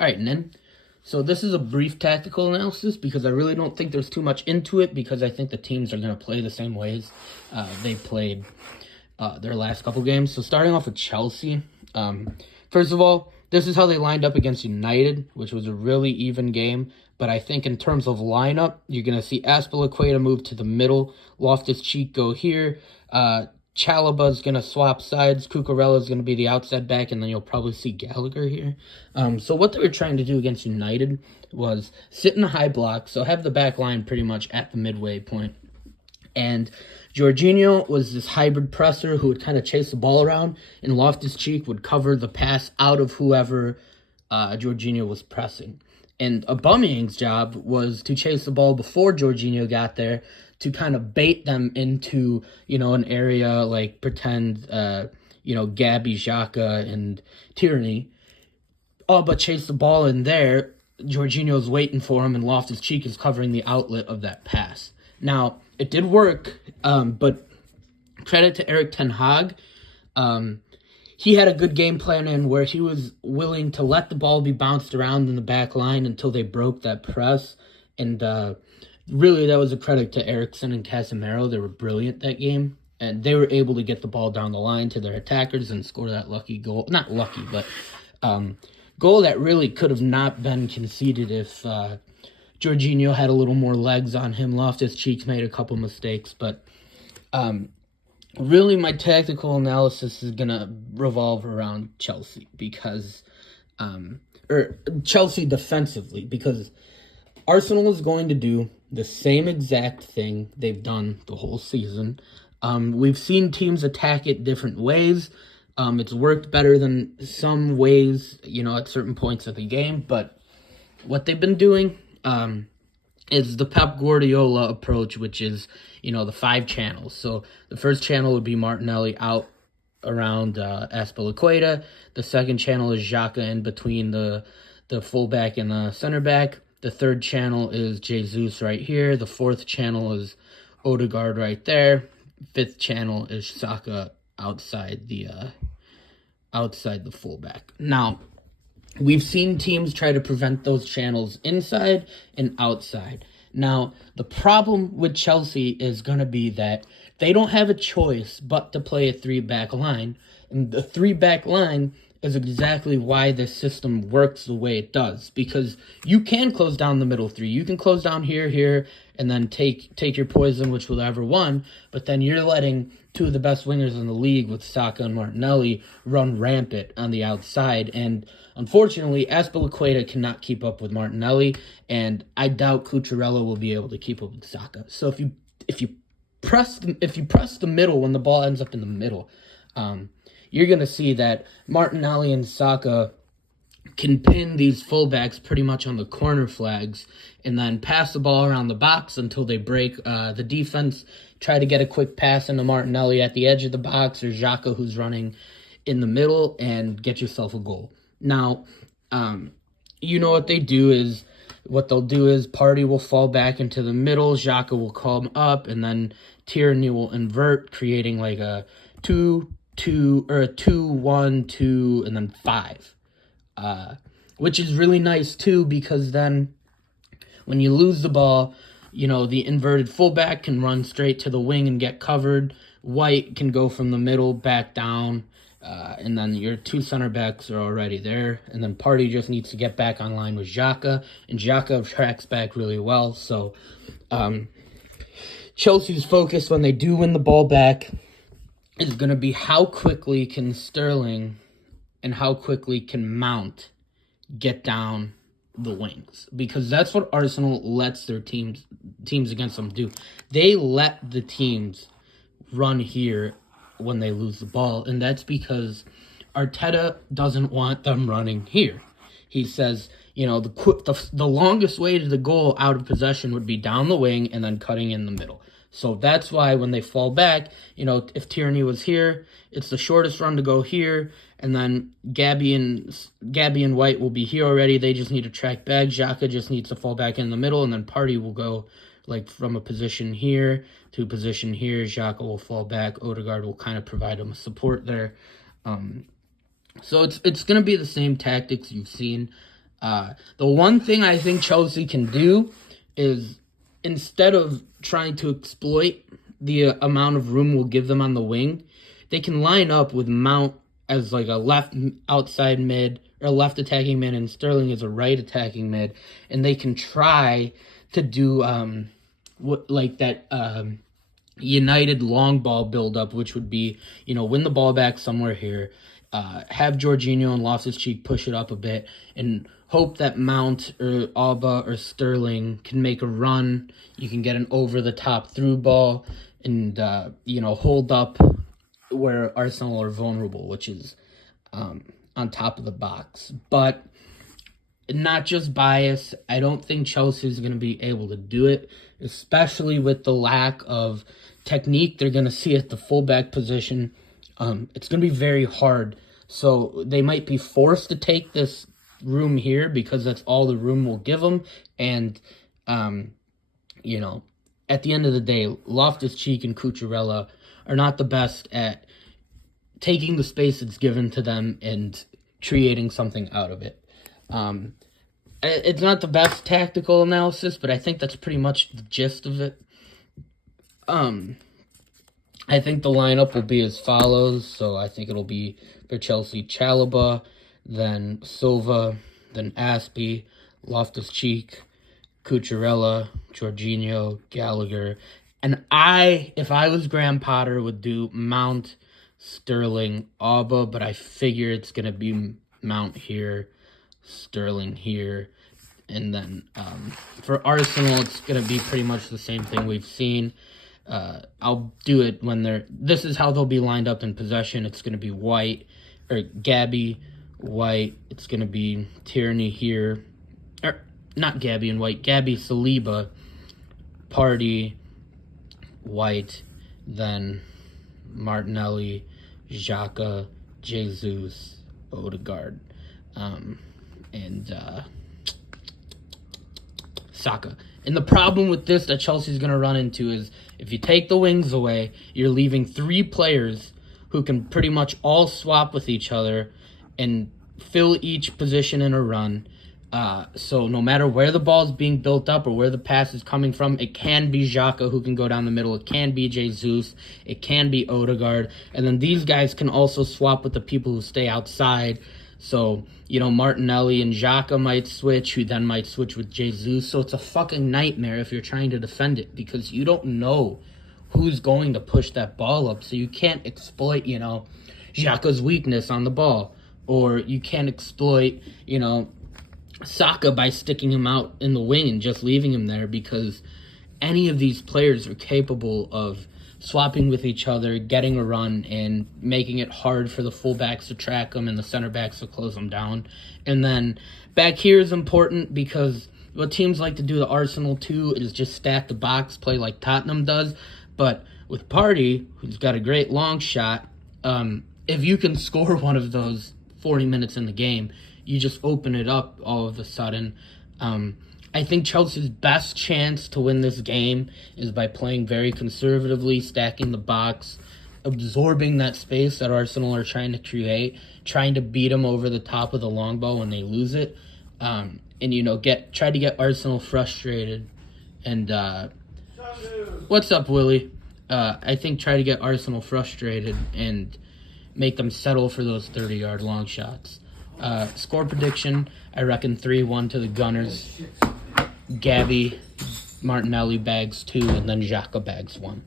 All right, and then, so this is a brief tactical analysis because I really don't think there's too much into it because I think the teams are going to play the same ways they played their last couple games. So starting off with Chelsea, first of all, this is how they lined up against United, which was a really even game. But I think in terms of lineup, you're going to see Azpilicueta move to the middle, Loftus-Cheek go here, Chalobah's going to swap sides, Cucurella's going to be the outside back, and then you'll probably see Gallagher here. So what they were trying to do against United was sit in the high block, so have the back line pretty much at the midway point. And Jorginho was this hybrid presser who would kind of chase the ball around, and Loftus-Cheek would cover the pass out of whoever Jorginho was pressing. And Aubameyang's job was to chase the ball before Jorginho got there to kind of bait them into, an area like pretend, Gabby, Xhaka, and Tierney. Oh, but chase the ball in there. Jorginho's waiting for him, and Loftus-Cheek is covering the outlet of that pass. Now, it did work, but credit to Erik ten Hag. He had a good game plan in where he was willing to let the ball be bounced around in the back line until they broke that press. And really, that was a credit to Eriksen and Casemiro. They were brilliant that game. And they were able to get the ball down the line to their attackers and score that lucky goal. Not lucky, but goal that really could have not been conceded if Jorginho had a little more legs on him. Loftus-Cheek made a couple mistakes, but really my tactical analysis is going to revolve around Chelsea because, or Chelsea defensively, because Arsenal is going to do the same exact thing they've done the whole season. We've seen teams attack it different ways. It's worked better than some ways, at certain points of the game, but what they've been doing is the Pep Guardiola approach, which is, the 5 channels. So the first channel would be Martinelli out around Azpilicueta. The second channel is Xhaka in between the fullback and the center back. The third channel is Jesus right here. The fourth channel is Odegaard right there. Fifth channel is Saka outside the fullback. Now, we've seen teams try to prevent those channels inside and outside. Now, the problem with Chelsea is going to be that they don't have a choice but to play a 3-back line. And the 3-back line is exactly why this system works the way it does. Because you can close down the middle 3. You can close down here, and then take your poison, which will ever won. But then you're letting 2 of the best wingers in the league with Saka and Martinelli run rampant on the outside. And unfortunately, Azpilicueta cannot keep up with Martinelli, and I doubt Cucurella will be able to keep up with Saka. So if you press the middle when the ball ends up in the middle, you're gonna see that Martinelli and Saka can pin these fullbacks pretty much on the corner flags and then pass the ball around the box until they break the defense, try to get a quick pass into Martinelli at the edge of the box or Xhaka who's running in the middle and get yourself a goal. Now, what they'll do is Partey will fall back into the middle, Xhaka will come up, and then Tierney will invert, creating like a 2-2 or a 2-1-2 and then 5. Which is really nice too, because then when you lose the ball, the inverted fullback can run straight to the wing and get covered. White can go from the middle back down, and then your 2 center backs are already there. And then Partey just needs to get back online with Xhaka, and Xhaka tracks back really well. So Chelsea's focus when they do win the ball back is going to be how quickly can Sterling and how quickly can Mount get down the wings, because that's what Arsenal lets their teams against them do. They let the teams run here when they lose the ball, and that's because Arteta doesn't want them running here. He says, the longest way to the goal out of possession would be down the wing and then cutting in the middle. So that's why when they fall back, if Tierney was here, it's the shortest run to go here, and then Gabby and White will be here already. They just need to track back. Xhaka just needs to fall back in the middle, and then Partey will go from a position here to a position here. Xhaka will fall back. Odegaard will kind of provide him support there. So it's going to be the same tactics you've seen. The one thing I think Chelsea can do is, instead of trying to exploit the amount of room we'll give them on the wing, they can line up with Mount as like a left outside mid or left attacking mid, and Sterling as a right attacking mid, and they can try to do United long ball build up, which would be, win the ball back somewhere here, have Jorginho and Loftus-Cheek push it up a bit, and hope that Mount or Alba or Sterling can make a run. You can get an over-the-top through ball and, hold up where Arsenal are vulnerable, which is on top of the box. But not just bias, I don't think Chelsea is going to be able to do it, especially with the lack of technique they're going to see at the fullback position. It's going to be very hard. So they might be forced to take this room here because that's all the room will give them. And, at the end of the day, Loftus-Cheek and Cucurella are not the best at taking the space that's given to them and creating something out of it. It's not the best tactical analysis, but I think that's pretty much the gist of it. I think the lineup will be as follows. So I think it'll be for Chelsea, Chalobah, then Silva, then Aspie, Loftus-Cheek, Cucurella, Jorginho, Gallagher. And if I was Graham Potter, would do Mount, Sterling, Alba, but I figure it's going to be Mount here, Sterling here. And then for Arsenal, it's going to be pretty much the same thing we've seen. I'll do it when this is how they'll be lined up in possession. It's going to be Gabby, White. It's going to be Tierney here. Or not Gabby and White. Gabby, Saliba, Partey, White, then Martinelli, Xhaka, Jesus, Odegaard, and Saka. And the problem with this that Chelsea's going to run into is if you take the wings away, you're leaving three players who can pretty much all swap with each other and fill each position in a run. So no matter where the ball is being built up or where the pass is coming from, it can be Xhaka who can go down the middle. It can be Jesus. It can be Odegaard. And then these guys can also swap with the people who stay outside. So, Martinelli and Xhaka might switch, who then might switch with Jesus. So it's a fucking nightmare if you're trying to defend it because you don't know who's going to push that ball up. So you can't exploit, Xhaka's weakness on the ball. Or you can't exploit, Saka by sticking him out in the wing and just leaving him there, because any of these players are capable of swapping with each other, getting a run, and making it hard for the fullbacks to track them and the center backs to close them down. And then back here is important because what teams like to do to Arsenal too is just stack the box, play like Tottenham does. But with Partey, who's got a great long shot, if you can score one of those 40 minutes in the game, you just open it up all of a sudden. I think Chelsea's best chance to win this game is by playing very conservatively, stacking the box, absorbing that space that Arsenal are trying to create, trying to beat them over the top of the long ball when they lose it, and try to get Arsenal frustrated. And what's up, Willie? I think try to get Arsenal frustrated and make them settle for those 30-yard long shots. Score prediction, I reckon 3-1 to the Gunners. Gabby, Martinelli bags 2, and then Xhaka bags 1.